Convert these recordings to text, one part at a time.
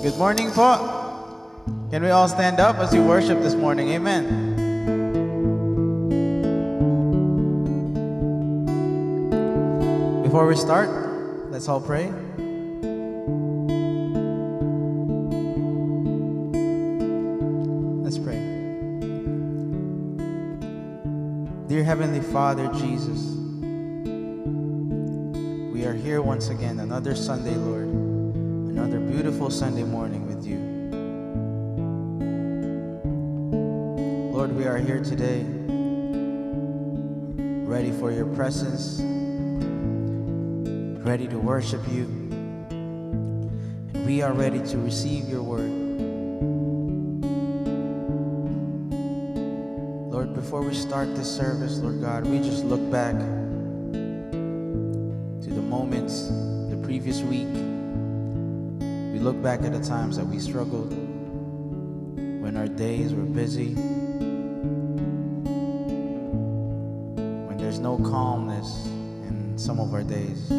Good morning po. Can we all stand up as we worship this morning? Amen. Before we start, let's all pray. Let's pray. Dear Heavenly Father, Jesus, we are here once again, another Sunday, Lord. Another beautiful Sunday morning with you. Lord, we are here today, ready for your presence, ready to worship you, and we are ready to receive your word. Lord, before we start this service, Lord God, we just look back to the moments, the previous week. We look back at the times that we struggled, when our days were busy, when there's no calmness in some of our days.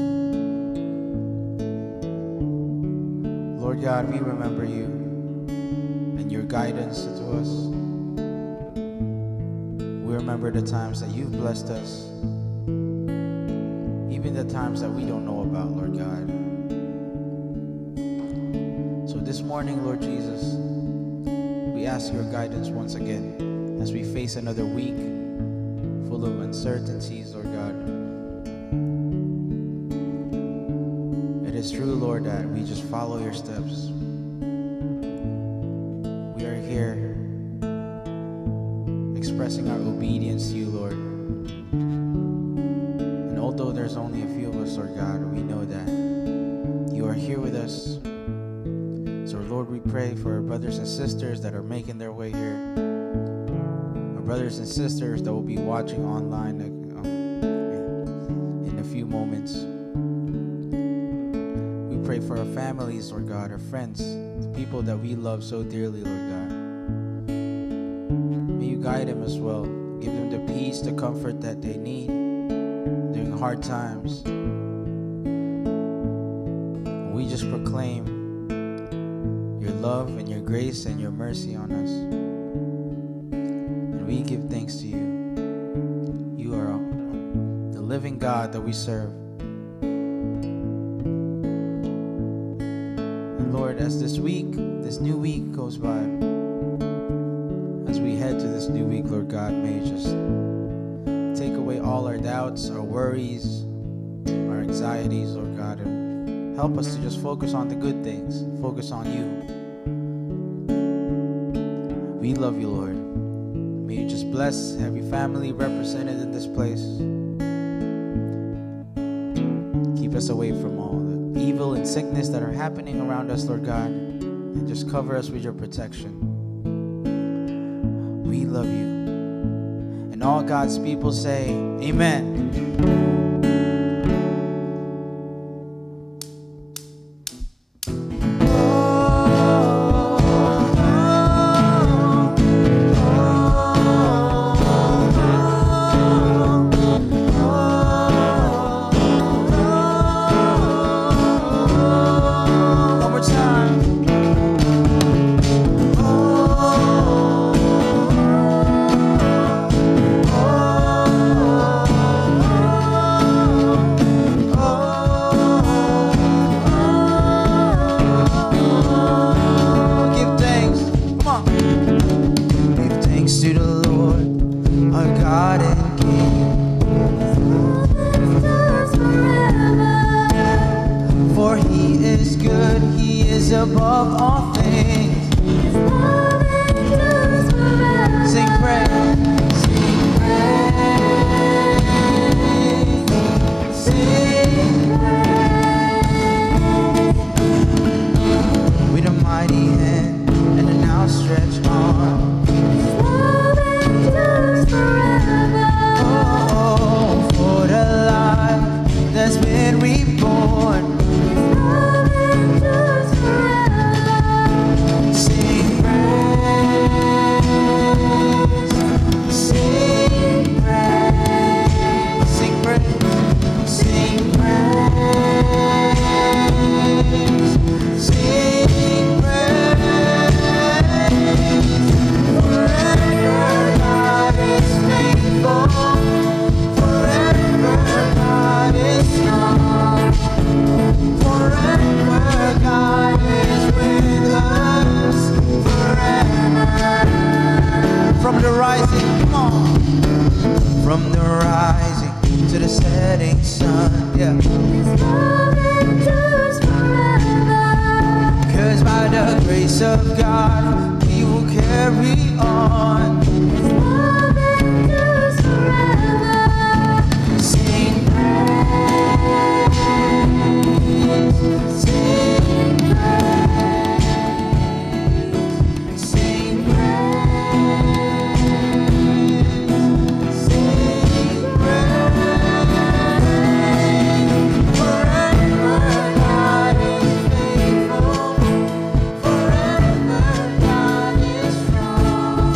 Lord God, we remember you and your guidance to us. We remember the times that you've blessed us, even the times that we don't know about, Lord God. This morning, Lord Jesus, we ask your guidance once again as we face another week full of uncertainties, Lord God. It is true, Lord, that we just follow your steps. We are here expressing our obedience to you, Lord. And although there's only a few of us, Lord God, we know that you are here with us. So Lord, we pray for our brothers and sisters that are making their way here, our brothers and sisters that will be watching online in a few moments. We pray for our families, Lord God, our friends, the people that we love so dearly, Lord God. May you guide them as well. Give them the peace, the comfort that they need during hard times. We just proclaim your love and your grace and your mercy on us. And we give thanks to you. You are the living God that we serve. And Lord, as this new week goes by, as we head to this new week, Lord God, may you just take away all our doubts, our worries, our anxieties, Lord God, and help us to just focus on the good things, focus on you. We love you, Lord. May you just bless every family represented in this place. Keep us away from all the evil and sickness that are happening around us, Lord God, and just cover us with your protection. We love you. And all God's people say, amen. Above all things, His love endures forever. Sing praise, sing praise, sing praise. With a mighty hand and an outstretched arm, His love endures forever. Oh, for the life that's been reborn. Sing Yeah. His love endures forever. 'Cause by the grace of God, we will carry on. His love endures forever. Sing praise, sing praise, sing praise, sing praise. Forever God is faithful, forever God is strong.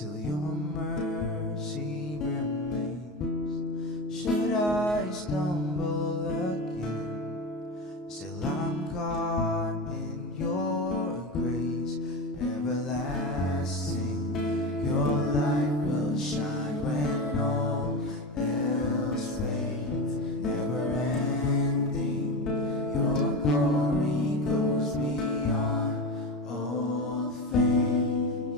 Still your mercy remains. Should I stumble again, still I'm caught in your grace everlasting. Your light will shine when all else fades, never ending. Your glory goes beyond all fame.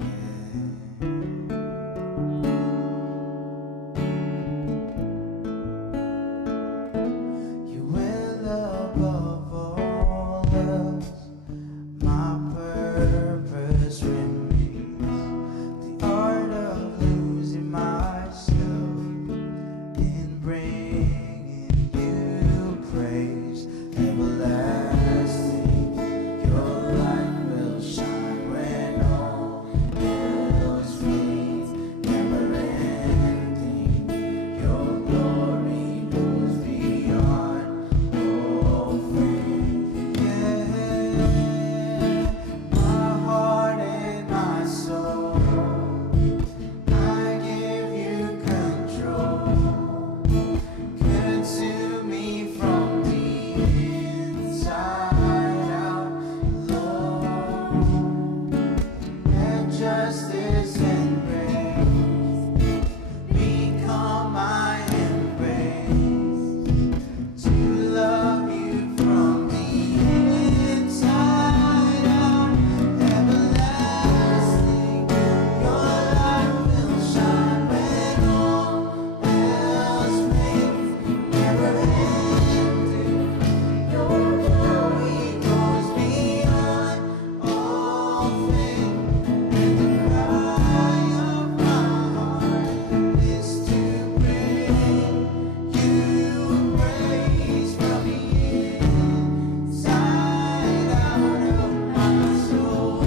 You will above all else. My purpose remains. The art of losing myself in bringing you praise everlasting. Your light will shine when all else fades, never ending. Your glory goes beyond all fame. Yeah, my heart and my soul, I give you control. Consume me from the inside out, Lord. Let justice and grace become my embrace. To love you from the inside out, everlasting. Your light will shine when all else fades, never ending. Your glory goes beyond all fame. And the cry of my heart is to bring you praise from the inside out of my soul.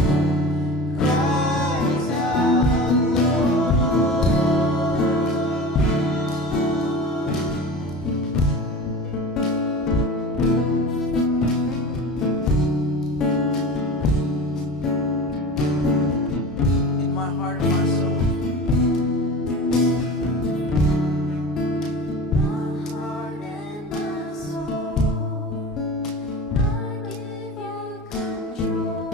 Cries out, in my heart and my soul. My heart and my soul, I give you control.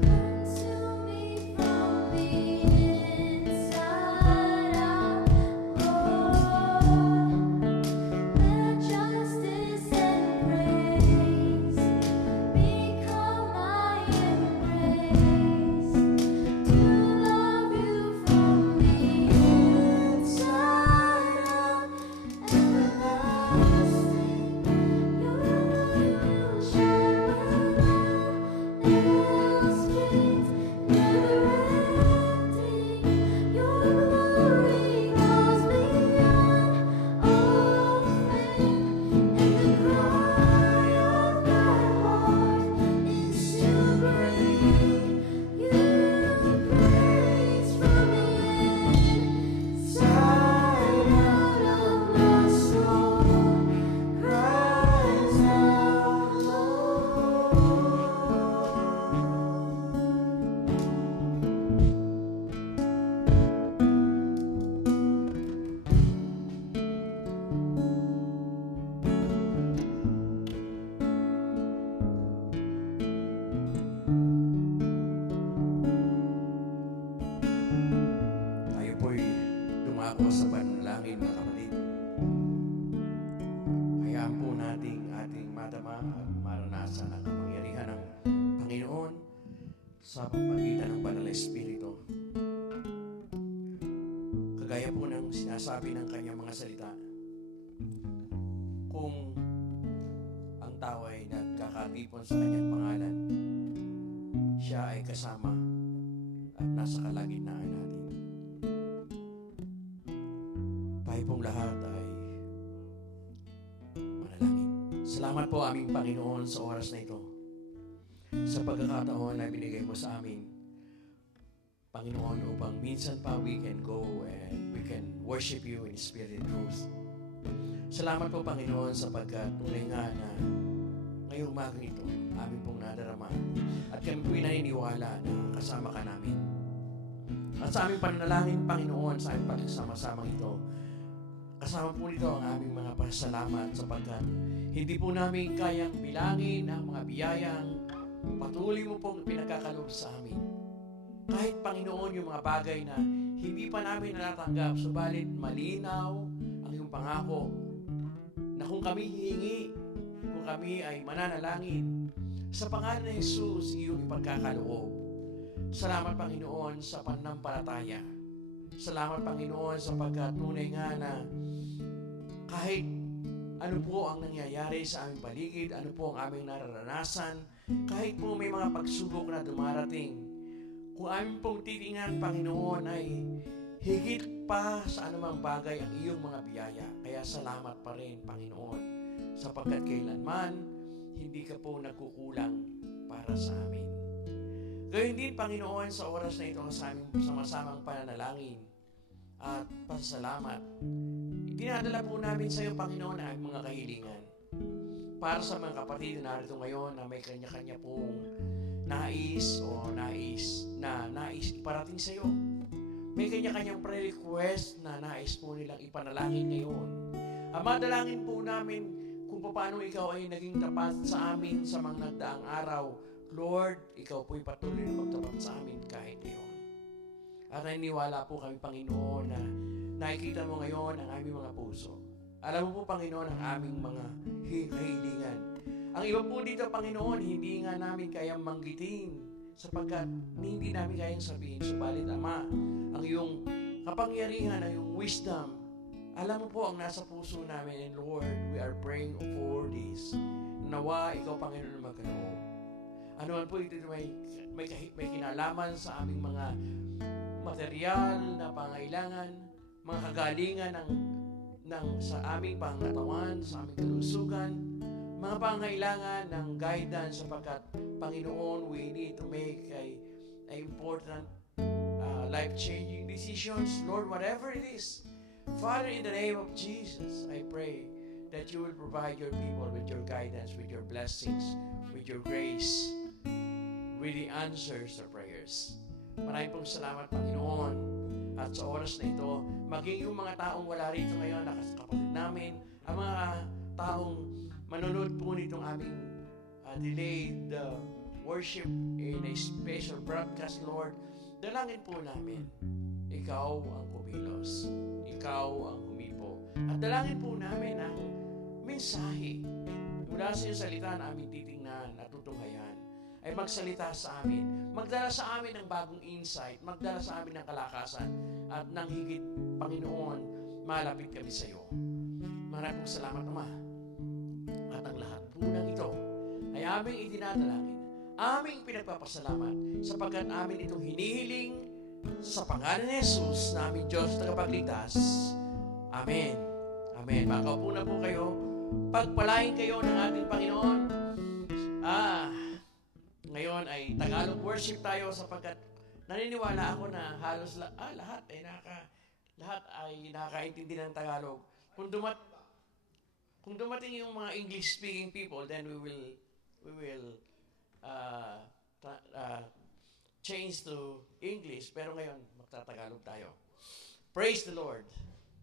Consume me from the inside out, Lord. Let justice and praise become my embrace. To love you from the inside out, everlasting. Your light will shine when all else fades, never ending. Your glory goes beyond all fame, and the cry of my heart is to bring you praise from the inside out of my soul. Cries out, Lord. Tayo po'y dumako sa panalangin, mga kapatid. Hayaan po nating ating madama at maranasan ang kapangyarihan ng Panginoon sa pamamagitan ng Banal na Espiritu. Kagaya po ng sinasabi ng kanyang mga salita, kung ang tao ay nagkakatipon sa kanyang pangalan, siya ay kasama at nasa kalagitnaan natin. Tayo pong lahat ay manalangin. Salamat po aming Panginoon sa oras na ito, sa pagkakataon na binigay mo sa amin, Panginoon, upang minsan pa we can go and we can worship you in spirit and truth. Salamat po, Panginoon, sapagkat tunay nga na ngayong umagang ito, amin pong nadarama at kami po'y naniniwala na kasama ka namin. At sa aming pananalangin, Panginoon, sa aming pagsama-samang ito, kasama po nito ang aming mga pasalamat sapagkat hindi po namin kayang bilangin ang mga biyayang patuloy mo pong pinagkakaloob sa amin. Kahit Panginoon yung mga bagay na hindi pa namin natatanggap, subalit malinaw ang iyong pangako na kung kami hihingi, kung kami ay mananalangin, sa pangalan ni Jesus, iyong ipagkakaloob. Salamat Panginoon sa pananampalataya. Salamat Panginoon sapagkat tunay nga na kahit ano po ang nangyayari sa aming paligid, ano po ang aming nararanasan, kahit po may mga pagsubok na dumarating, kung aming pong titingnan, Panginoon, ay higit pa sa anumang bagay ang iyong mga biyaya. Kaya salamat pa rin, Panginoon, sapagkat kailanman hindi ka po nagkukulang para sa amin. Gayun din, Panginoon, sa oras na ito sa aming sama-samang pananalangin at pasasalamat, dinadala po namin sa iyo, Panginoon, ang aming mga kahilingan. Para sa mga kapatid na narito ngayon na may kanya-kanya pong nais iparating sa iyo. May kanya-kanyang prayer request na nais po nilang ipanalangin ngayon. Ama, dalangin po namin kung paano ikaw ay naging tapat sa amin sa mga nagdaang araw. Lord, ikaw po'y patuloy na magtapat sa amin kahit ngayon. At naniniwala po kami, Panginoon, na nakikita mo ngayon ang aming mga puso. Alam mo po, Panginoon, ang aming mga kahilingan. Ang iba po dito, Panginoon, hindi nga namin kayang manggitin sapagkat hindi namin kayang sabihin. Subalit, Ama, ang iyong kapangyarihan, ang iyong wisdom, alam mo po ang nasa puso namin. And Lord, we are praying for this. Nawa, ikaw, Panginoon, na magkaloob. Ano man po ito may kinalaman sa aming mga material na pangailangan, mga kagalingan sa aming pangatawan, sa aming kalusugan, mga pangailangan ng guidance sapagkat, Panginoon, we need to make a important life-changing decisions. Lord, whatever it is, Father, in the name of Jesus, I pray that you will provide your people with your guidance, with your blessings, with your grace, with the answers to prayers. Maraming pong salamat, Panginoon. At sa oras na ito, maging yung mga taong wala rito ngayon, nakapatid namin, ang mga taong manonood po nitong aming delayed worship in a special broadcast, Lord, dalangin po namin, ikaw ang kumilos, ikaw ang humipo. At dalangin po namin ang mensahe mula sa iyong salita na aming titingnan at tutunghayan ay magsalita sa amin, magdala sa amin ng bagong insight, magdala sa amin ng kalakasan, at nang higit, Panginoon, malapit kami sa iyo. Maraming salamat, Ama. At ang lahat po ng ito ay aming idinadalangin, aming pinagpapasalamat, sapagkat amin itong hinihiling sa pangalan ni Jesus na aming Diyos tagapagligtas. Amen. Amen. Makaupo na po kayo. Pagpalain kayo ng ating Panginoon. Ngayon ay Tagalog worship tayo sapagkat naniniwala ako na halos lahat ay nakakaintindi ng Tagalog. Kung dumating yung mga English speaking people, then we will change to English, pero ngayon magtatagalog tayo. Praise the Lord.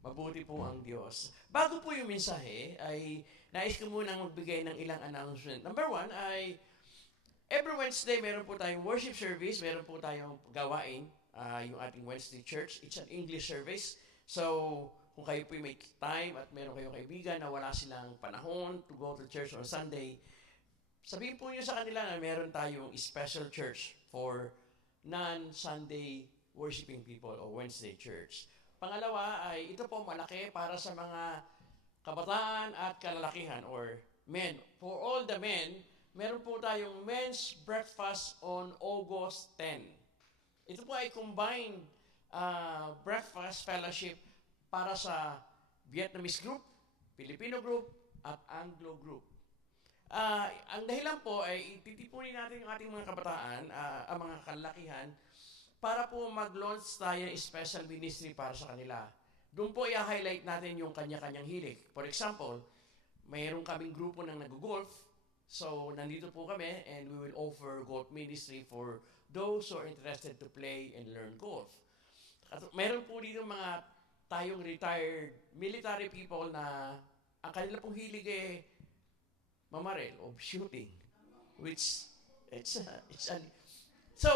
Mabuti po ang Diyos. Bago po yung mensahe, ay nais ko munang magbigay ng ilang announcement. Number one ay every Wednesday, meron po tayong worship service, meron po tayong gawain, yung ating Wednesday church. It's an English service. So, kung kayo po may time at meron kayong kaibigan na wala silang panahon to go to church on Sunday, sabihin po niyo sa kanila na meron tayong special church for non-Sunday worshiping people o Wednesday church. Pangalawa ay ito po malaki para sa mga kabataan at kalalakihan or men. For all the men, meron po tayong men's breakfast on August 10. Ito po ay combined breakfast fellowship para sa Vietnamese group, Filipino group, at Anglo group. Ang dahilan po ay titipunin natin yung ating mga kabataan, ang mga kalalakihan, para po mag-launch tayo ng special ministry para sa kanila. Doon po i-highlight natin yung kanya-kanyang hilig. For example, mayroon kaming grupo ng nag-golf. So, nandito po kami and we will offer golf ministry for those who are interested to play and learn golf. At meron po dito mga tayong retired military people na ang kanila pong hilig mamaril o shooting. Which, so,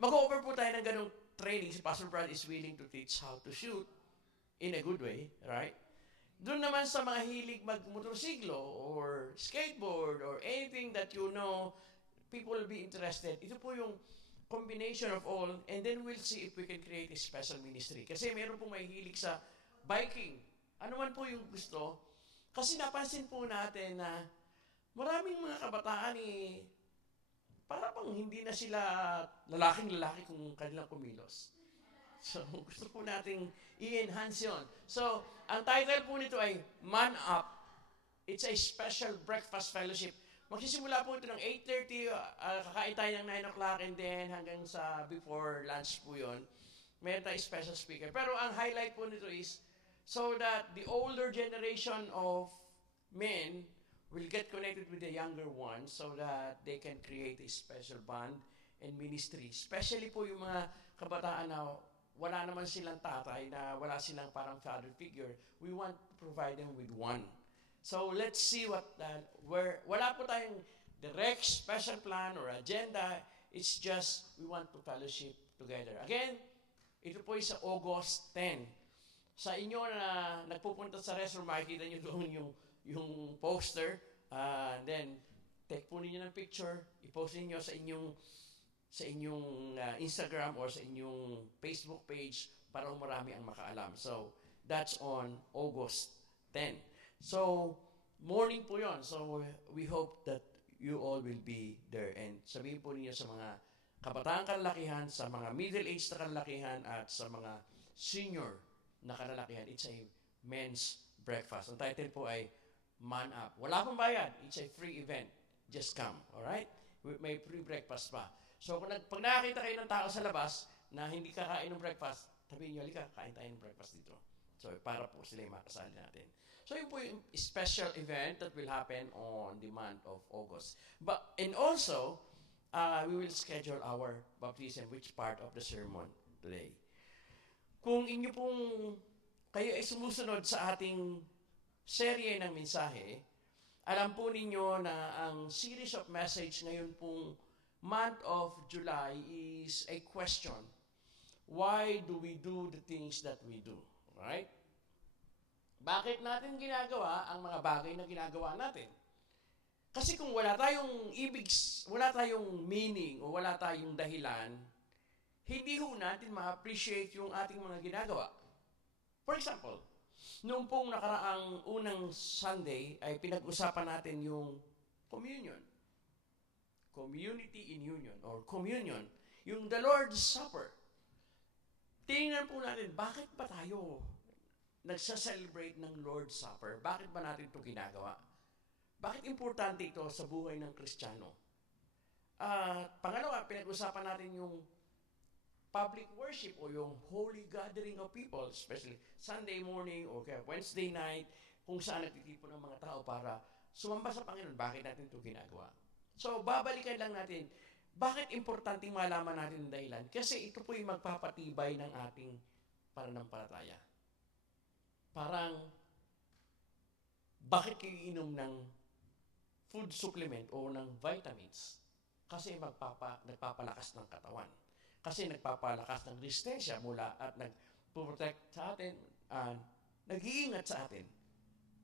mag-over po tayo ng ganong training. Si Pastor Brad is willing to teach how to shoot in a good way, right? Doon naman sa mga hilig mag-motorsiklo or skateboard or anything that you know people will be interested, ito po yung combination of all, and then we'll see if we can create a special ministry. Kasi meron po may hilig sa biking. Ano man po yung gusto. Kasi napansin po natin na maraming mga kabataan para pang hindi na sila lalaking-lalaki kung kanilang kumilos. So, gusto po nating i-enhance yun. So, ang title po nito ay Man Up. It's a special breakfast fellowship. Magsisimula po ito ng 8:30, kakain tayo ng 9 o'clock, and then hanggang sa before lunch po yun. Meron tayong special speaker. Pero ang highlight po nito is so that the older generation of men will get connected with the younger ones so that they can create a special bond and ministry. Especially po yung mga kabataan na wala naman silang tatay, na wala silang parang father figure. We want to provide them with one. So let's see wala po tayong direct special plan or agenda. It's just we want to fellowship together. Again, ito po sa August 10. Sa inyo na nagpupunta sa restroom, makikita nyo doon yung poster. Then, take po ninyo ng picture, i-post ninyo sa inyong Instagram or sa inyong Facebook page para marami ang makaalam. So, that's on August 10. So, morning po yon. So, we hope that you all will be there. And sabihin po ninyo sa mga kabataan kalalakihan, sa mga middle-aged na kalalakihan, at sa mga senior na kalalakihan, it's a men's breakfast. Ang title po ay Man Up. Wala pong bayad. It's a free event. Just come. Alright? May free breakfast pa. So, pag nakakita kayo ng tao sa labas na hindi kakain ng breakfast, sabihin nyo, halika, kain tayo ng breakfast dito. So, para po sila yung makasali natin. So, yun po yung special event that will happen on the month of August. And also, we will schedule our baptism, which part of the sermon today. Kung inyo pong kayo ay sumusunod sa ating serye ng mensahe, alam po ninyo na ang series of message ngayon pong month of July is a question. Why do we do the things that we do? Right? Bakit natin ginagawa ang mga bagay na ginagawa natin? Kasi kung wala tayong wala tayong meaning o wala tayong dahilan, hindi ho natin ma-appreciate yung ating mga ginagawa. For example, noong pong nakaraang unang Sunday ay pinag-usapan natin yung communion. Community in union or communion. Yung the Lord's Supper. Tingnan po natin, bakit ba tayo nagsa-celebrate ng Lord's Supper? Bakit ba natin ito ginagawa? Bakit importante ito sa buhay ng Kristiyano? Pangalawa, pinag-usapan natin yung public worship o yung holy gathering of people, especially Sunday morning o kaya Wednesday night, kung saan nagtitipon ng mga tao para sumamba sa Panginoon. Bakit natin ito ginagawa? So, babalikan lang natin, bakit importante malaman natin ang dahilan? Kasi ito po yung magpapatibay ng ating pananampalataya. Parang, bakit kayo inom ng food supplement o ng vitamins? Kasi nagpapalakas ng katawan. Kasi nagpapalakas ng resistensya mula at nagpo-protect sa atin, nag-iingat sa atin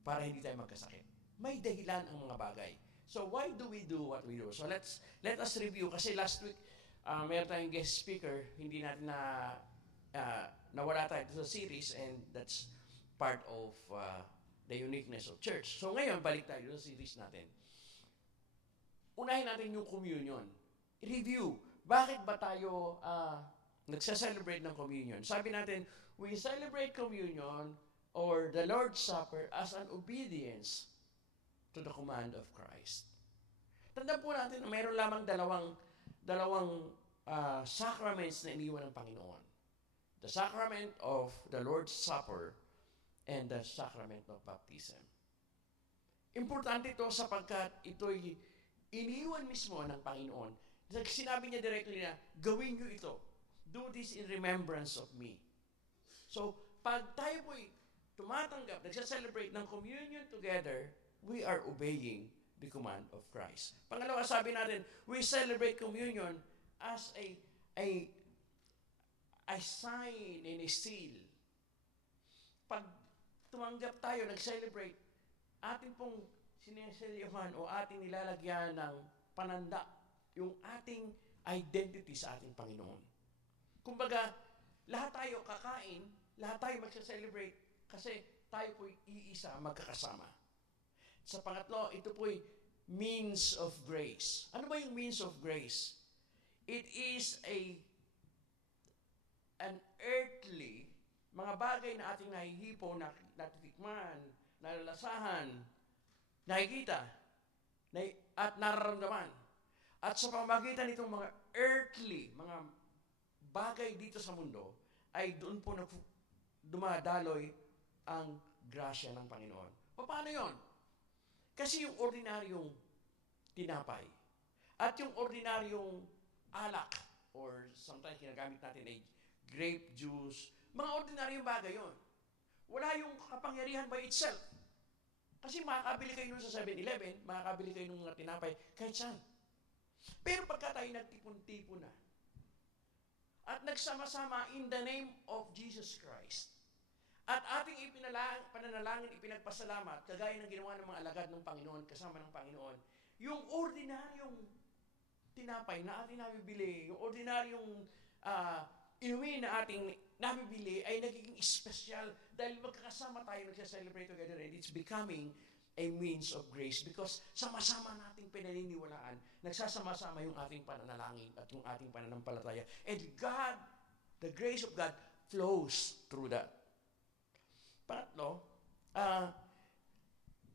para hindi tayo magkasakit. May dahilan ang mga bagay. So why do we do what we do? So let us review. Kasi last week, mayroon tayong guest speaker, hindi natin nawala tayo sa series, and that's part of the uniqueness of church. So ngayon, balik tayo sa series natin. Unahin natin yung communion. Review. Bakit ba tayo nagsa-celebrate ng communion? Sabi natin, we celebrate communion or the Lord's Supper as an obedience to the command of Christ. Tandaan po natin na mayroon lamang dalawang sacraments na iniwan ng Panginoon. The sacrament of the Lord's Supper and the sacrament of baptism. Importante ito sapagkat ito'y iniwan mismo ng Panginoon. Sinabi niya directly na, gawin niyo ito. Do this in remembrance of me. So, pag tayo po'y tumatanggap, nagsa-celebrate ng communion together, we are obeying the command of Christ. Pangalawa, sabi natin, we celebrate communion as a sign and a seal. Pag tumanggap tayo, nag-celebrate, atin pong sineselyohan o ating nilalagyan ng pananda yung ating identity sa ating Panginoon. Kumbaga, lahat tayo kakain, lahat tayo magsa-celebrate kasi tayo po'y iisa magkakasama. Sa pangatlo, ito po'y means of grace. Ano ba yung means of grace? It is an earthly, mga bagay na ating nahihipo, natitikman, nalalasahan, nakikita, at nararamdaman. At sa pamamagitan nitong mga earthly, mga bagay dito sa mundo, ay doon po dumadaloy ang grasya ng Panginoon. Paano yon? Kasi yung ordinaryong tinapay at yung ordinaryong alak or sometimes ginagamit natin ay grape juice, mga ordinaryong bagay yon. Wala yung kapangyarihan by itself. Kasi makakabili kayo nun sa 7-Eleven, makakabili kayo ng mga tinapay kahit saan. Pero pagka tayo nagtipon-tipon na at nagsama-sama in the name of Jesus Christ, at ating pananalangin, ipinagpasalamat, kagaya ng ginawa ng mga alagad ng Panginoon, kasama ng Panginoon, yung ordinaryong tinapay na ating nabibili, yung ordinaryong inumin na ating nabibili ay nagiging special dahil magkakasama tayo, nagsa-celebrate together, and it's becoming a means of grace because sama-sama nating pinaniniwalaan, nagsasama-sama yung ating pananalangin at yung ating pananampalataya. And God, the grace of God flows through that. Pangatlo,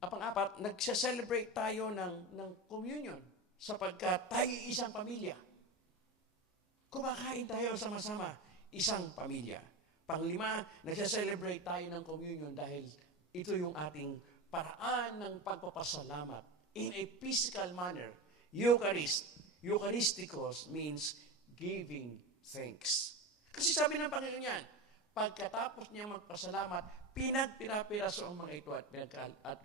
pang-apat, nagsa-celebrate tayo ng communion sapagkat tayo isang pamilya. Kumakain tayo sama-sama, isang pamilya. Panglima, nagsa-celebrate tayo ng communion dahil ito yung ating paraan ng pagpapasalamat in a physical manner. Eucharisticos means giving thanks. Kasi sabi ng Panginoon yan, pagkatapos niya magpasalamat, pinagpirapiraso ang mga ito at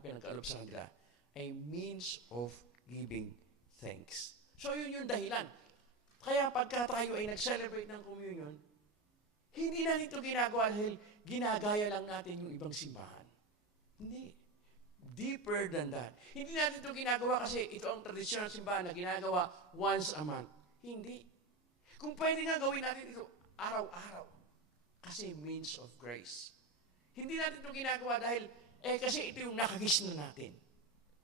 pinagkaalop sa kanila. A means of giving thanks. So yun yung dahilan. Kaya pagka tayo ay nag-celebrate ng communion, hindi na ito ginagawa dahil ginagaya lang natin yung ibang simbahan. Hindi. Deeper than that. Hindi natin ito ginagawa kasi ito ang tradisyon ng simbahan na ginagawa once a month. Hindi. Kung pwede nga gawin natin ito araw-araw. Kasi means of grace. Hindi natin ito ginagawa dahil, kasi ito yung nakagis na natin.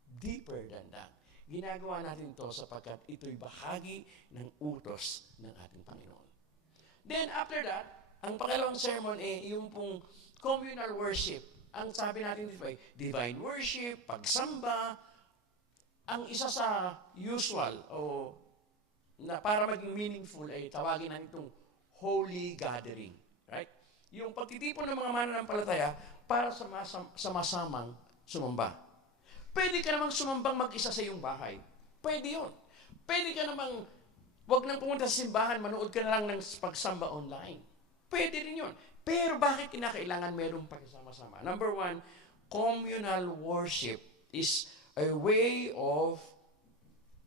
Deeper than that. Ginagawa natin ito sapagkat ito'y bahagi ng utos ng ating Panginoon. Then after that, ang pangalawang sermon yung pong communal worship. Ang sabi natin dito ay divine worship, pagsamba. Ang isa sa usual o na para maging meaningful ay tawagin natin itong holy gathering. Right? Yung pagtitipon ng mga mananampalataya para sama-samang sumamba. Pwede ka namang sumambang mag-isa sa iyong bahay. Pwede yun. Pwede ka namang, wag nang pumunta sa simbahan, manood ka na lang ng pagsamba online. Pwede rin yun. Pero bakit kinakailangan merong pagsama-sama? Number one, communal worship is a way of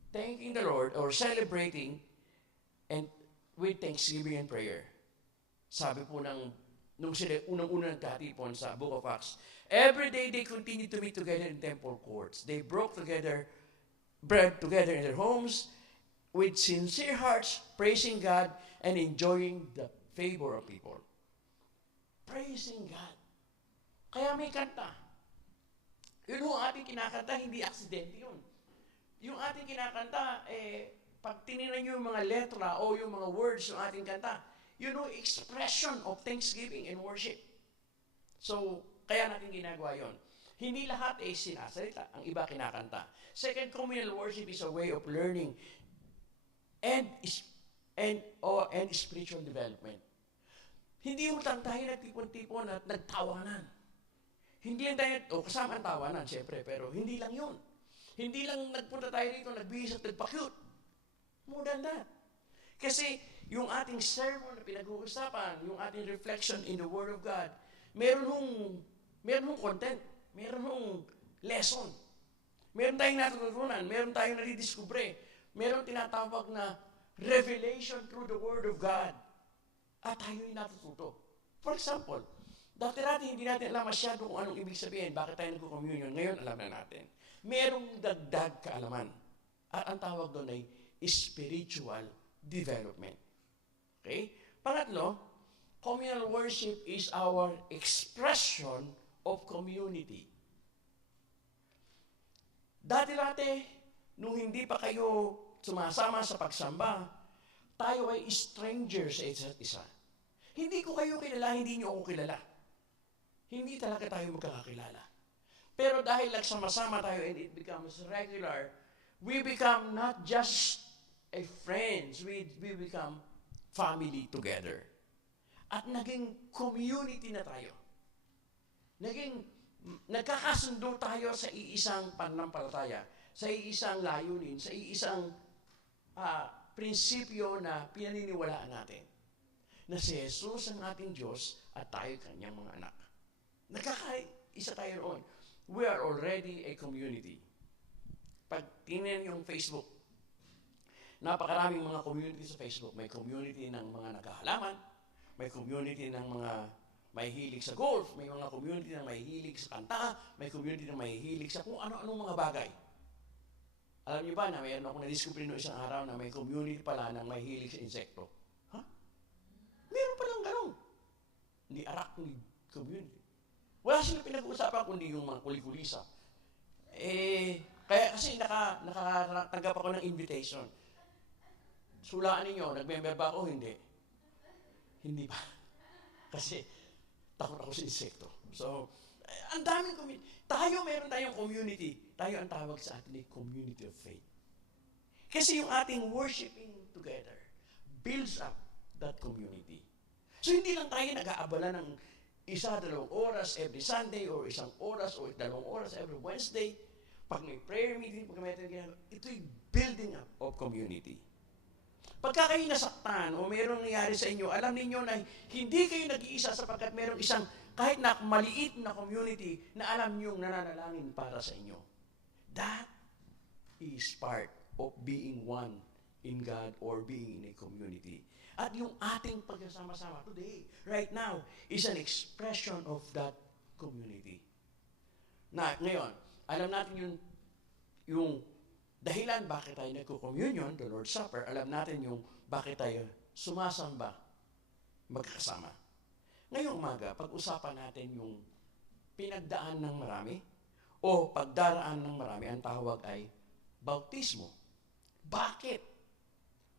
thanking the Lord or celebrating and with thanksgiving and prayer. Sabi po nung sila unang-unang nagkatipon sa Book of Acts, every day they continued to meet together in temple courts. They broke bread together in their homes with sincere hearts, praising God and enjoying the favor of people. Praising God. Kaya may kanta. Yun yung ating kinakanta, hindi aksidente yun. Yung ating kinakanta, pag tinignan nyo yung mga letra o yung mga words ng ating kanta, expression of thanksgiving and worship. So, kaya natin ginagawa yon. Hindi lahat ay sinasalita, ang iba kinakanta. Second, communal worship is a way of learning and spiritual development. Hindi yung tayo nagtipon-tipon at nagtawanan. Hindi lang tayo, kasama ang tawanan, siyempre, pero hindi lang yun. Hindi lang nagpunta tayo dito, nagbihis at nagpa-cute. More than that. Kasi yung ating sermon na pinag-uusapan, yung ating reflection in the Word of God, meron hong content, meron hong lesson. Meron tayong natututunan, meron tayong nadidiskubre, meron tinatawag na revelation through the Word of God. At tayo'y natututo. For example, dati hindi natin alam masyado kung anong ibig sabihin, bakit tayo nagko-communion. Ngayon, alam na natin. Merong dagdag kaalaman. At ang tawag doon ay spiritual development. Okay? Pangatlo, communal worship is our expression of community. Dati-dati, nung hindi pa kayo sumasama sa pagsamba, tayo ay stranger sa isa't isa. Hindi ko kayo kilala, hindi niyo ako kilala. Hindi talaga tayo magkakakilala. Pero dahil nagsama-sama tayo and it becomes regular, we become not just a friends, we become family together. At naging community na tayo. Nagkakasundo tayo sa iisang pananampalataya, sa iisang layunin, sa iisang prinsipyo na pinaniniwalaan natin. Na si Jesus ang ating Diyos at tayo kanyang mga anak. Nagkakaisa tayo roon. We are already a community. Pag tingnan yung Facebook, napakaraming mga community sa Facebook. May community ng mga naghahalaman, may community ng mga may hilig sa golf, may mga community na may hilig sa kanta, may community na may hilig sa kung ano-anong mga bagay. Alam niyo ba na mayroon ako na-discover noong isang araw na may community pala ng may hilig sa insekto? Ha? Meron palang ganun. Hindi arachnid community. Wala silang pinag-uusapan kundi yung mga kulikulisa. Kaya kasi nakatanggap ako ng invitation. Sulaan ninyo, nag-member ba ako? Hindi. Hindi ba? Kasi takot ako sa insekto. So, ang daming community. Meron tayong community. Tayo ang tawag sa atin ay community of faith. Kasi yung ating worshiping together builds up that community. So, hindi lang tayo nag-aabala ng 1-2 oras every Sunday or 1 oras o 2 oras every Wednesday. Pag may prayer meeting, pag may ito'y building up of community. Pagka kayo nasaktan o mayroong nangyari sa inyo, alam ninyo na hindi kayo nag-iisa sapagkat mayroong isang kahit na maliit na community na alam niyong nananalangin para sa inyo. That is part of being one in God or being in a community. At yung ating pagsasama-sama today, right now, is an expression of that community. Na ngayon, alam natin yung dahilan bakit tayo nagko-communion, the Lord's Supper, alam natin yung bakit tayo sumasamba magkasama. Ngayong umaga, pag-usapan natin yung pinagdaan ng marami o pagdaraan ng marami, ang tawag ay bautismo. Bakit?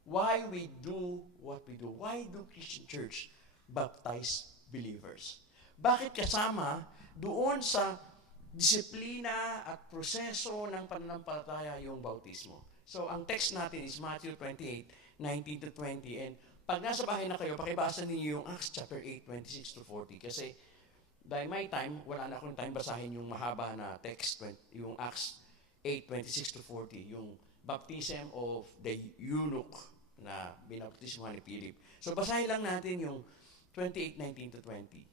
Why we do what we do? Why do Christian Church baptize believers? Bakit kasama doon sa disiplina at proseso ng pananampalataya yung bautismo? So, ang text natin is Matthew 28:19-20. And pag nasa bahay na kayo, pakibasa niyo yung Acts chapter 8, 26-40. Kasi by my time, wala na akong time basahin yung mahaba na text, yung Acts 8, 26-40, yung baptism of the eunuch na binaptismuhan ni Philip. So, basahin lang natin yung 28:19-20.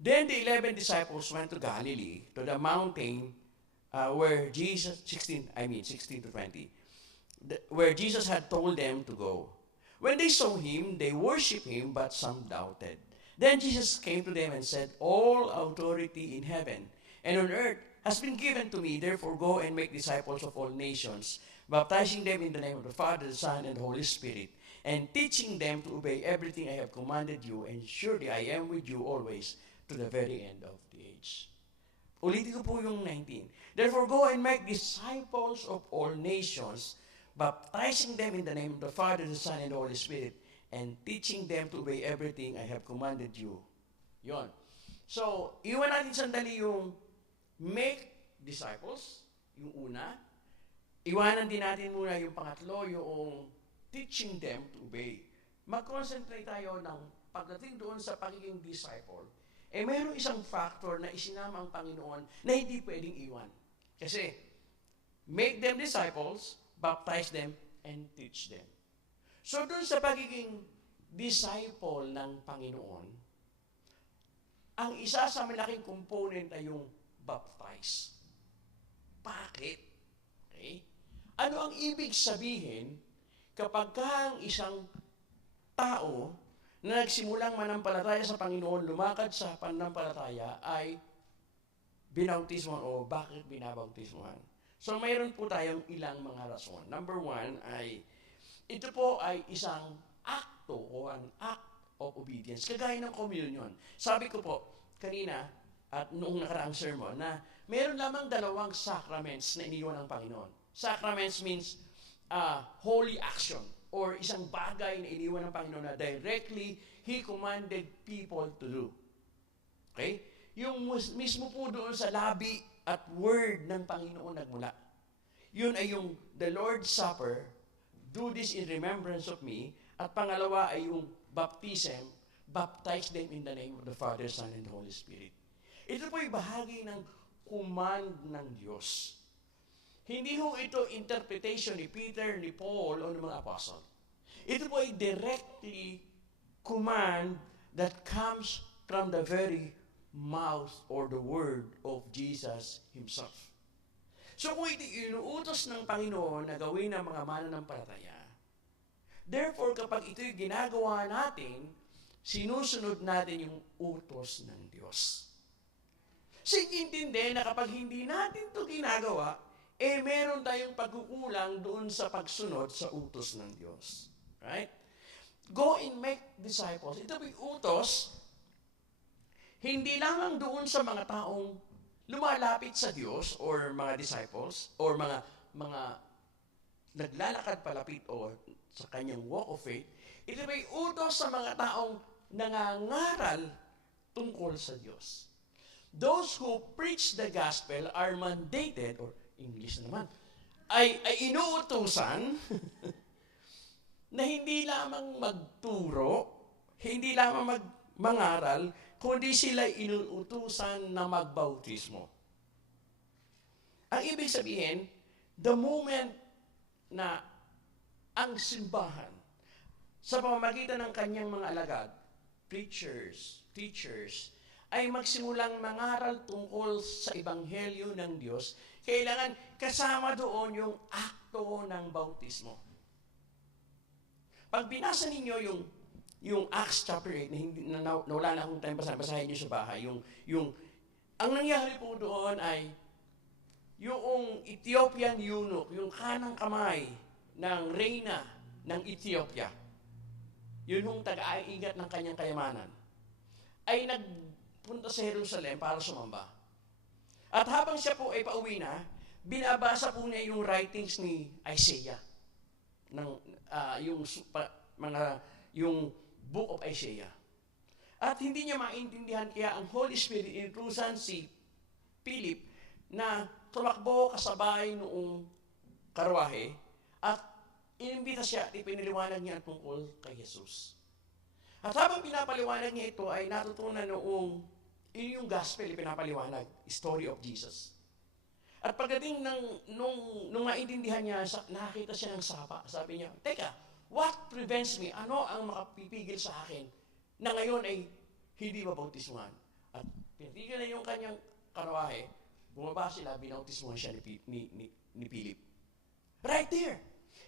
Then the 11 disciples went to Galilee, to the mountain where Jesus, 16-20, where Jesus had told them to go. When they saw him, they worshipped him, but some doubted. Then Jesus came to them and said, all authority in heaven and on earth has been given to me. Therefore go and make disciples of all nations, baptizing them in the name of the Father, the Son, and the Holy Spirit, and teaching them to obey everything I have commanded you, and surely I am with you always, to the very end of the age. Ulitin ko po yung 19. Therefore, go and make disciples of all nations, baptizing them in the name of the Father, the Son, and the Holy Spirit, and teaching them to obey everything I have commanded you. Yon. So, iwan natin sandali yung make disciples, yung una. Iwanan din natin muna yung pangatlo, yung teaching them to obey. Mag-concentrate tayo ng pagdating doon sa pagiging disciple. Mayroong isang factor na isinama ang Panginoon na hindi pwedeng iwan. Kasi, make them disciples, baptize them, and teach them. So doon sa pagiging disciple ng Panginoon, ang isa sa malaking component ay yung baptize. Bakit? Okay? Ano ang ibig sabihin kapag ang isang tao na nagsimulang manampalataya sa Panginoon, lumakad sa pananampalataya ay binautismohan o bakit binabautismohan? So mayroon po tayong ilang mga rason. Number one ay, ito po ay isang akto o an act of obedience, kagaya ng communion. Sabi ko po kanina at noong nakaraang sermon na meron lamang dalawang sacraments na iniwan ng Panginoon. Sacraments means holy action or isang bagay na iniwan ng Panginoon na directly He commanded people to do. Okay? Yung mismo po doon sa labi at word ng Panginoon nagmula. Yun ay yung the Lord's Supper, do this in remembrance of me, at pangalawa ay yung baptism, baptize them in the name of the Father, Son, and the Holy Spirit. Ito po ay bahagi ng command ng Diyos. Hindi ho ito interpretation ni Peter, ni Paul, o ng mga apostle. Ito po ay directly command that comes from the very mouth or the word of Jesus Himself. So kung ito inuutos ng Panginoon na gawin ng mga mananampalataya, therefore kapag ito'y ginagawa natin, sinusunod natin yung utos ng Diyos. Intindi na kapag hindi natin ito ginagawa, meron tayong pagkukulang doon sa pagsunod sa utos ng Diyos. Right? Go and make disciples. Ito po'y utos, hindi lamang doon sa mga taong lumalapit sa Diyos or mga disciples or mga naglalakad palapit o sa kanyang walk of faith. Ito po'y utos sa mga taong nangangaral tungkol sa Diyos. Those who preach the gospel are mandated, or English naman, ay inuutusan na hindi lamang magturo, hindi lamang mangaral, kundi sila inuutusan na magbautismo. Ang ibig sabihin, the moment na ang simbahan, sa pamamagitan ng kanyang mga alagad, preachers, teachers, ay magsimulang mangaral tungkol sa Ebanghelyo ng Diyos, kailangan kasama doon yung akto ng bautismo. Pag binasa ninyo yung Acts chapter 8, na wala na akong time basahin nyo sa bahay, ang nangyari po doon ay yung Ethiopian eunuch, yung kanang kamay ng reyna ng Ethiopia, yun yung taga-ingat ng kanyang kayamanan, ay nagpunta sa Jerusalem para sumamba. At habang siya po ay pauwi na, binabasa po niya yung writings ni Isaiah, yung Book of Isaiah. At hindi niya maintindihan, kaya ang Holy Spirit inutusan si Philip na tumakbo kasabay noong karwahe at inimbita siya at ipiniliwanag niya tungkol kay Jesus. At habang pinapaliwanag niya ito ay natutunan noong yung gospel pinapaliwanag, story of Jesus. At pagdating nung maintindihan niya, nakakita siya ng sapa. Sabi niya, teka, what prevents me? Ano ang makapipigil sa akin na ngayon ay hindi mabautismuhan? At pinatigil na yung kanyang karawahe, bumaba sila, binautismuhan siya ni Philip. Right there!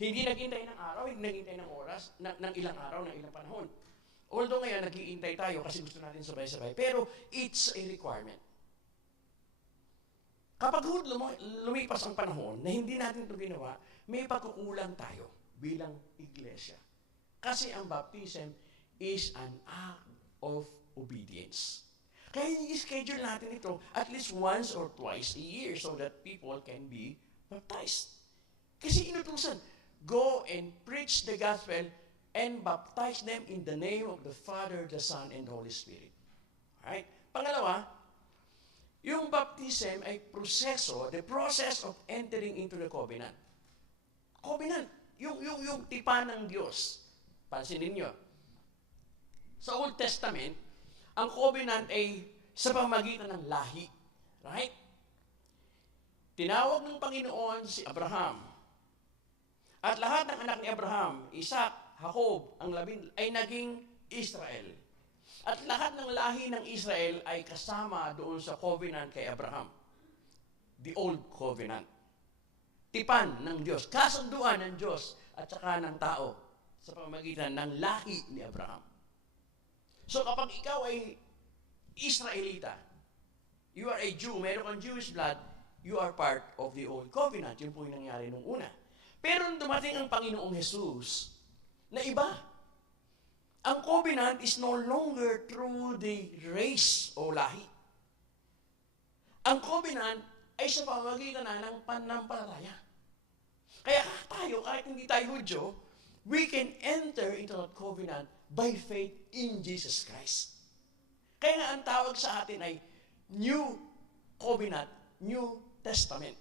Hindi naghintay ng araw, hindi naghintay ng oras, ng ilang araw, ng ilang panahon. Although ngayon, naghihintay tayo kasi gusto natin sabay-sabay, pero it's a requirement. Kapag lumipas ang panahon na hindi natin ito ginawa, may pagkukulang tayo bilang iglesia. Kasi ang baptism is an act of obedience. Kaya i-schedule natin ito at least once or twice a year so that people can be baptized. Kasi inutusan, go and preach the gospel and baptize them in the name of the Father, the Son, and the Holy Spirit. Alright? Pangalawa, yung baptism ay proseso, the process of entering into the covenant. Covenant, yung tipan ng Diyos. Pansinin nyo. Sa Old Testament, ang covenant ay sa pamamagitan ng lahi. Right? Tinawag ng Panginoon si Abraham. At lahat ng anak ni Abraham, Isaac, Jacob, ay naging Israel. At lahat ng lahi ng Israel ay kasama doon sa covenant kay Abraham. The Old Covenant. Tipan ng Diyos, kasunduan ng Diyos at saka ng tao sa pamamagitan ng lahi ni Abraham. So kapag ikaw ay Israelita, you are a Jew, meron kang Jewish blood, you are part of the Old Covenant. Yun po yung nangyari nung una. Pero nung dumating ang Panginoong Jesus, na iba. Ang covenant is no longer through the race o lahi. Ang covenant ay sa pamamagitan na ng pananampalataya. Kaya tayo, kahit hindi tayo Hudyo, we can enter into that covenant by faith in Jesus Christ. Kaya nga ang tawag sa atin ay New Covenant, New Testament.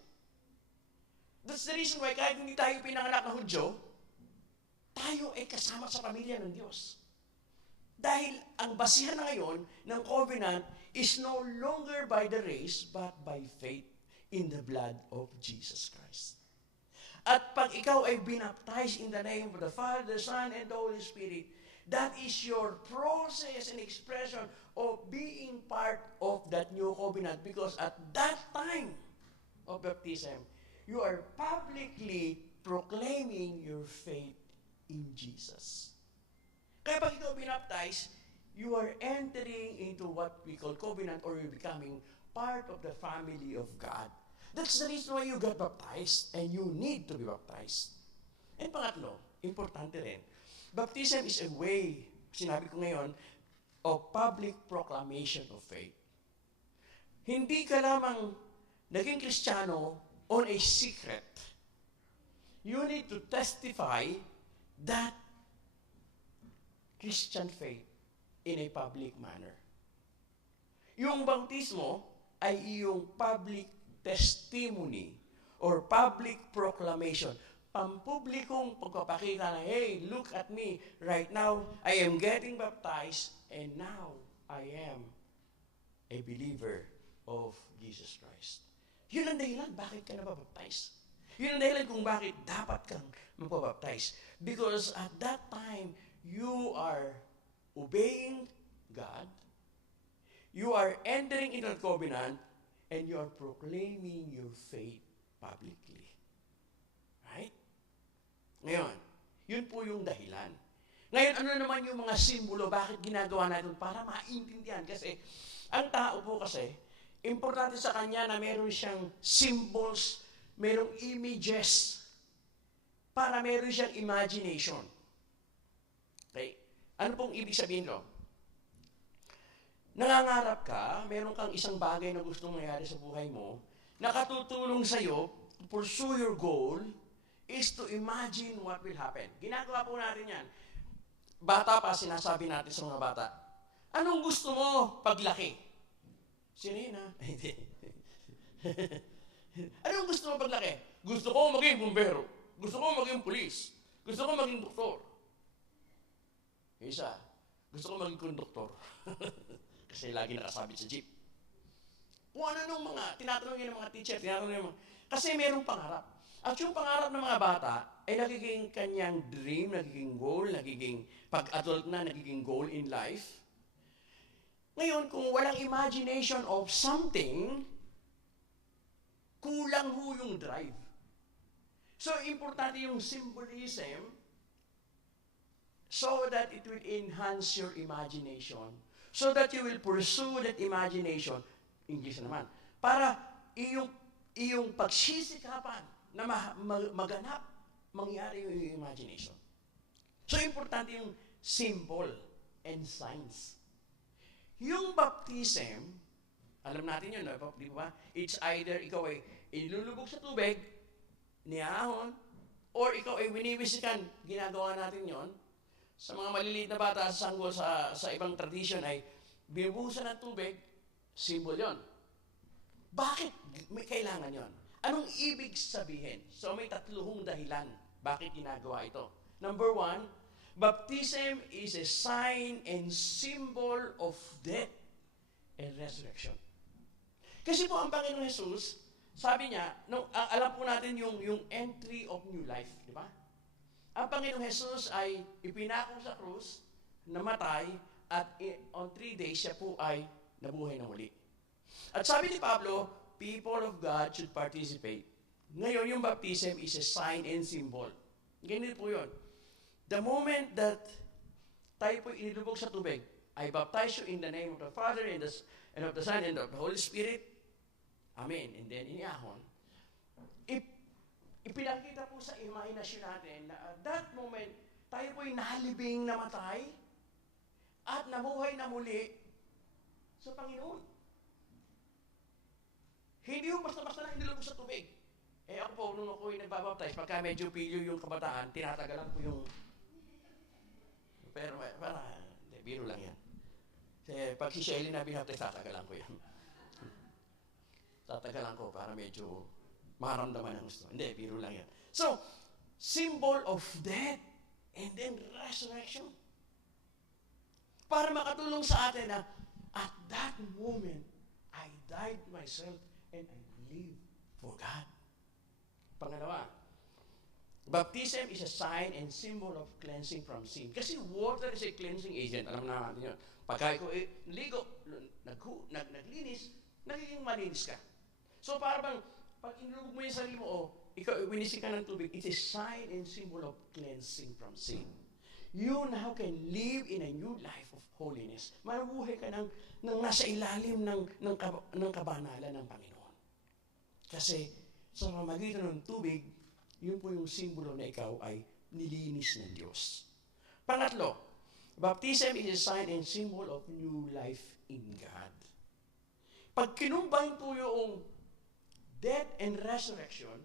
That's the reason why kahit hindi tayo pinanganak na Hudyo, tayo ay kasama sa pamilya ng Diyos. Dahil ang basihan na ngayon ng covenant is no longer by the race, but by faith in the blood of Jesus Christ. At pag ikaw ay binaptized in the name of the Father, the Son, and the Holy Spirit, that is your process and expression of being part of that new covenant. Because at that time of baptism, you are publicly proclaiming your faith in Jesus. Kaya pag ikaw binaptize, you are entering into what we call covenant, or you're becoming part of the family of God. That's the reason why you got baptized and you need to be baptized. And pangatlo, importante rin, baptism is a way, sinabi ko ngayon, of public proclamation of faith. Hindi ka lamang naging Kristiyano on a secret. You need to testify that Christian faith in a public manner. Yung bautismo ay iyong public testimony or public proclamation. Pampublikong pagpapakita na, hey, look at me. Right now, I am getting baptized and now I am a believer of Jesus Christ. Yun ang dahilan bakit ka nababaptize. Yun ang dahilan kung bakit dapat kang mapabaptize. Because at that time, you are obeying God, you are entering into the covenant, and you are proclaiming your faith publicly. Right? Ngayon, yun po yung dahilan. Ngayon, ano naman yung mga simbolo, bakit ginagawa natin para maintindihan? Kasi, ang tao po kasi, importante sa kanya na meron siyang symbols, merong images, para meron siyang imagination. Okay? Ano pong ibig sabihin ko? Nangangarap ka, meron kang isang bagay na gustong mangyari sa buhay mo, nakatutulong sa'yo to pursue your goal is to imagine what will happen. Ginagawa po natin yan. Bata pa, sinasabi natin sa mga bata, anong gusto mo paglaki? Sirena. Hindi. Anong gusto mo paglaki? Gusto ko maging bumbero. Gusto ko maging pulis. Gusto ko maging doktor. Isa, gusto ko maging konduktor. Kasi lagi nakasabit sa jeep. Kung ano nung mga, tinatanong yun ng mga teacher, kasi merong pangarap. At yung pangarap ng mga bata, ay nagiging kanyang dream, nagiging goal, nagiging pag-adult na, nagiging goal in life. Ngayon, kung walang imagination of something, kulang ho yung drive. So, importante yung symbolism so that it will enhance your imagination, so that you will pursue that imagination, English naman, para iyong pagsisikapan na maganap, mangyari yung imagination. So, importante yung symbol and signs. Yung baptism, alam natin yun, di ba? It's either ikaw ay inilulubog sa tubig, niahon, or ikaw ay winibisikan, ginagawa natin yon. Sa mga maliliit na bata sa sanggol sa ibang tradition ay binubuhusan ng tubig, symbol yon. Bakit may kailangan yon? Anong ibig sabihin? So may tatluhong dahilan bakit ginagawa ito. Number one, baptism is a sign and symbol of death and resurrection. Kasi po ang Panginoong Jesus, sabi niya, alam po natin yung entry of new life, di ba? Ang Panginoong Jesus ay ipinako sa krus, namatay, at on 3 days siya po ay nabuhay na muli. At sabi ni Pablo, people of God should participate. Ngayon, yung baptism is a sign and symbol. Ganito po yun. The moment that tayo po inilubog sa tubig, I baptize you in the name of the Father and of the Son and of the Holy Spirit. Amen. And then iniahon. Ipinakita po sa imahinasyon natin na at that moment, tayo po'y nahalibing namatay at nabuhay na muli sa Panginoon. Hindi po basta-basta na inilubog sa tubig. Ako po, nung ako'y nagbabaptize, pagka medyo pilyo yung kabataan, tinatagalan ko yung... Pero biro lang yan. Kasi pag si Shelly na binaptize, tatagalan ko yan. Tatagalan ko para medyo maramdaman ang gusto. Hindi, biro lang yan. So, symbol of death and then resurrection. Para makatulong sa atin na at that moment, I died myself and I live for God. Pangalawa, baptism is a sign and symbol of cleansing from sin. Kasi water is a cleansing agent. Alam na natin yun. Pagka ikaw ligo, naglinis, nagiging malinis ka. So para bang, pag inulog mo yung sarili mo, ikaw winisik ka ng tubig, it's a sign and symbol of cleansing from sin. You now can live in a new life of holiness. Mabuhay ka ng nasa ilalim ng kabanalan ng Panginoon. Kasi sa pamamagitan ng tubig, yun po yung simbolo na ikaw ay nilinis ng Diyos. Pangatlo, baptism is a sign and symbol of new life in God. Pag kinumbine po yung death and resurrection,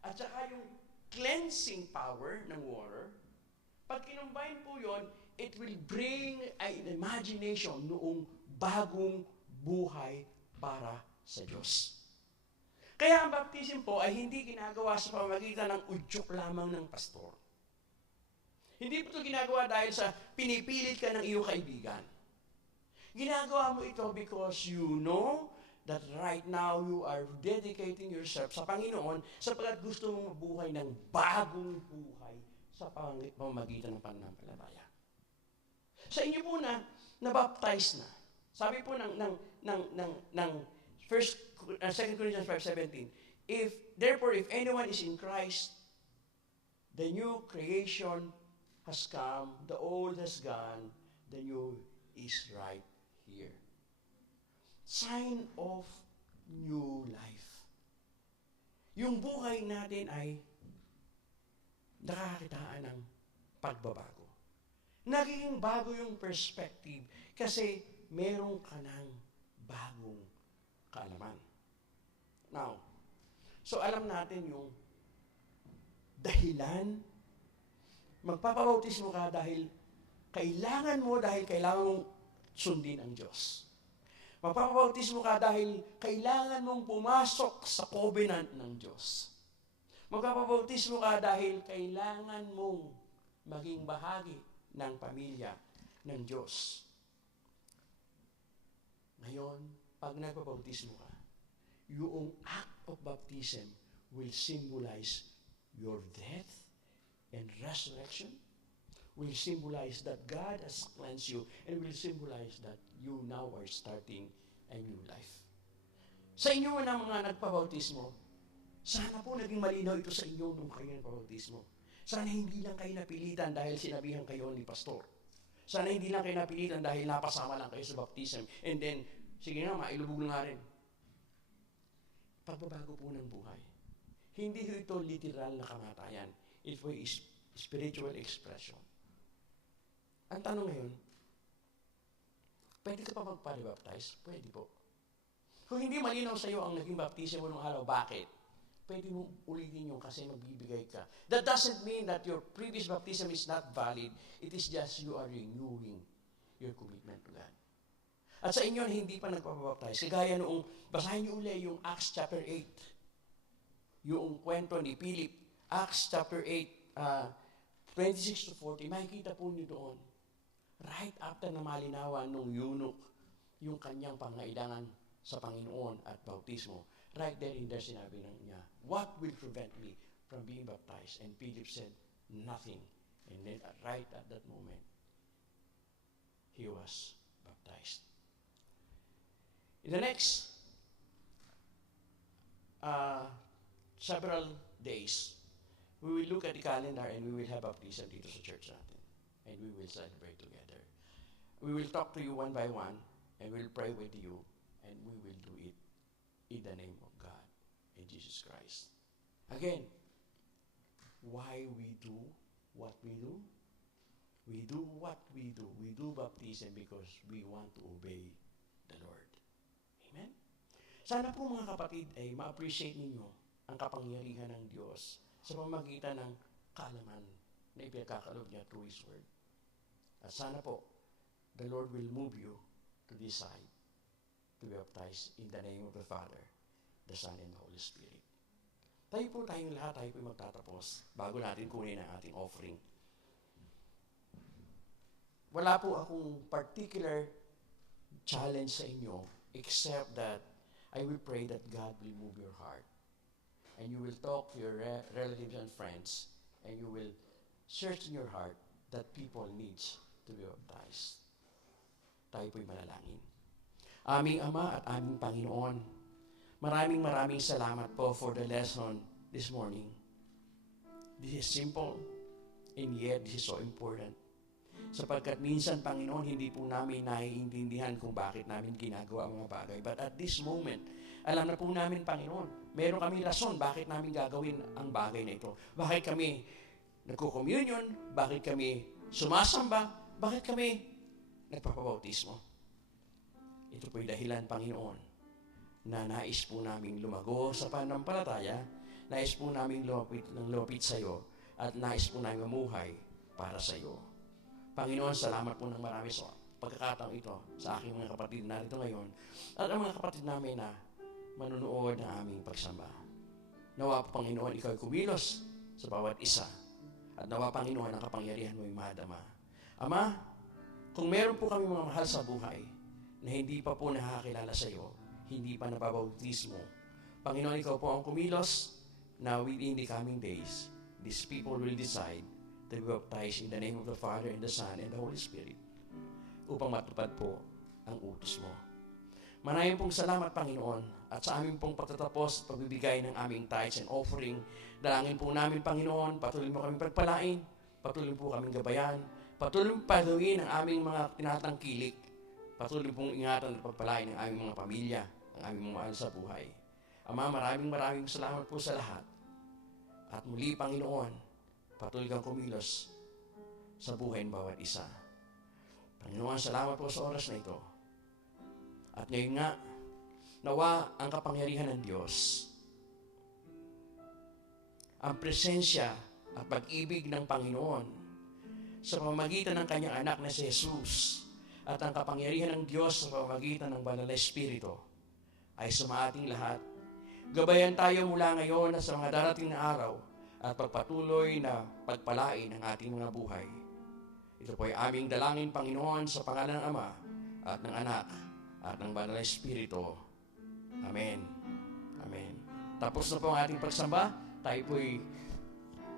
at saka yung cleansing power ng water, pag kinumbine po yun, it will bring an imagination noong bagong buhay para sa Diyos. Kaya ang baptism po ay hindi ginagawa sa pamamagitan ng udyok lamang ng pastor. Hindi po ito ginagawa dahil sa pinipilit ka ng iyong kaibigan. Ginagawa mo ito because you know that right now you are dedicating yourself sa Panginoon sapagkat gusto mong mabuhay ng bagong buhay sa pamamagitan ng pananampalataya. Sa inyo po na nabaptize na. Sabi po ng 2 Corinthians 5:17, Therefore, if anyone is in Christ, the new creation has come, the old has gone, the new is right here. Sign of new life. Yung buhay natin ay nakakakitaan ng pagbabago. Nagiging bago yung perspective kasi meron ka ng bagong kaalaman. Now, so alam natin yung dahilan, magpapabautismo ka dahil kailangan mong sundin ang Diyos. Magpapabautismo ka dahil kailangan mong pumasok sa covenant ng Diyos. Magpapabautismo ka dahil kailangan mong maging bahagi ng pamilya ng Diyos. Ngayon, pag nagpapabautismo ka, yung act of baptism will symbolize your death and resurrection, will symbolize that God has cleansed you, and will symbolize that you now are starting a new life. Sa inyo na mga nagpabautismo, sana po naging malinaw ito sa inyo nung kayo nagpabautismo. Sana hindi lang kayo napilitan dahil sinabihan kayo ni pastor. Sana hindi lang kayo napilitan dahil napasama lang kayo sa baptism, and then, sige nga, mailubog na nga rin. Pagbabago po ng buhay. Hindi ito literal na kamatayan. It was spiritual expression. Ang tanong ngayon, pwede ka pa magpa-rebaptize? Pwede po. Kung hindi malinaw sa iyo ang naging baptism mo nung araw, bakit? Pwede mo ulitin yun kasi magbibigay ka. That doesn't mean that your previous baptism is not valid. It is just you are renewing your commitment to God. At sa inyo na hindi pa nagpapabaptize, kagaya noong, basahin niyo uli yung Acts chapter 8. Yung kwento ni Philip, Acts chapter 8, 26 to 40, makikita po niyo doon. Right after na malinawan nung eunuch, yung kanyang pangailangan sa Panginoon at bautismo, right there in there sinabi niya, what will prevent me from being baptized? And Philip said, nothing. And then right at that moment, he was baptized. In the next several days, we will look at the calendar and we will have baptism dito sa church natin. And we will celebrate together. We will talk to you one by one and we'll pray with you and we will do it in the name of God and Jesus Christ. Again, why we do what we do? We do what we do. We do baptism because we want to obey the Lord. Amen? Sana po mga kapatid ay ma-appreciate ninyo ang kapangyarihan ng Diyos sa pamamagitan ng kaalaman na ipinagkakalob niya through His Word. At sana po, the Lord will move you to decide to be baptized in the name of the Father, the Son, and the Holy Spirit. Tayong lahat, tayo po magtatapos bago natin kunin ang ating offering. Wala po akong particular challenge sa inyo except that I will pray that God will move your heart. And you will talk to your relatives and friends and you will search in your heart that people needs to be baptized. Tayo po'y manalangin. Aming Ama at aming Panginoon, maraming salamat po for the lesson this morning. This is simple and yet this is so important. Sapagkat minsan, Panginoon, hindi po namin naiintindihan kung bakit namin ginagawa ang mga bagay. But at this moment, alam na po namin, Panginoon, meron kami rason bakit namin gagawin ang bagay na ito. Bakit kami nagko-communion, bakit kami sumasamba, bakit kami nagpapabautismo. Ito po'y dahilan, Panginoon, na nais po namin lumago sa pananampalataya, nais po namin lumapit sa iyo, at nais po namin mamuhay para sa iyo. Panginoon, salamat po ng marami sa pagkakataong ito sa aking mga kapatid na narito ngayon at ang mga kapatid namin na manunood ng aming pagsamba. Nawa, Panginoon, ikaw ay kumilos sa bawat isa at nawa, Panginoon, ang kapangyarihan mo'y madama. Ama, kung meron po kami mga mahal sa buhay na hindi pa po nakakilala sa iyo, hindi pa napabautismo, Panginoon, ikaw po ang kumilos na within the coming days, these people will decide to be baptized in the name of the Father, and the Son, and the Holy Spirit upang matupad po ang utos mo. Maraming pong salamat, Panginoon, at sa aming pong pagtatapos at pagbibigay ng aming tithes and offering, dalangin po namin, Panginoon, patuloy mo kaming pagpalain, patuloy po kaming gabayan, patuloy mo paluin ang aming mga tinatangkilik, patuloy pong ingatan at pagpalain ang aming mga pamilya, ang aming mga mahal sa buhay. Ama, maraming salamat po sa lahat. At muli, Panginoon, patuloy kang kumilos sa buhay ng bawat isa. Panginoon, salamat po sa oras na ito. At ngayon nga, nawa ang kapangyarihan ng Diyos, ang presensya at pag-ibig ng Panginoon sa pamamagitan ng kanyang anak na si Jesus at ang kapangyarihan ng Diyos sa pamamagitan ng Banal na Espiritu ay sumaating lahat. Gabayan tayo mula ngayon at sa mga darating na araw at pagpatuloy na pagpalain ang ating mga buhay. Ito po ay aming dalangin, Panginoon, sa pangalan ng Ama at ng Anak at ng Banal na Espiritu. Amen. Amen. Tapos na po ang ating pagsamba. Tayo po'y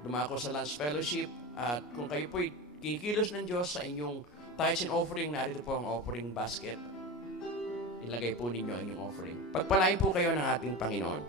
dumako sa lunch fellowship at kung kayo po'y kinikilos ng Diyos sa inyong tithes and offering, narito po ang offering basket. Ilagay po ninyo ang inyong offering. Pagpalain po kayo ng ating Panginoon.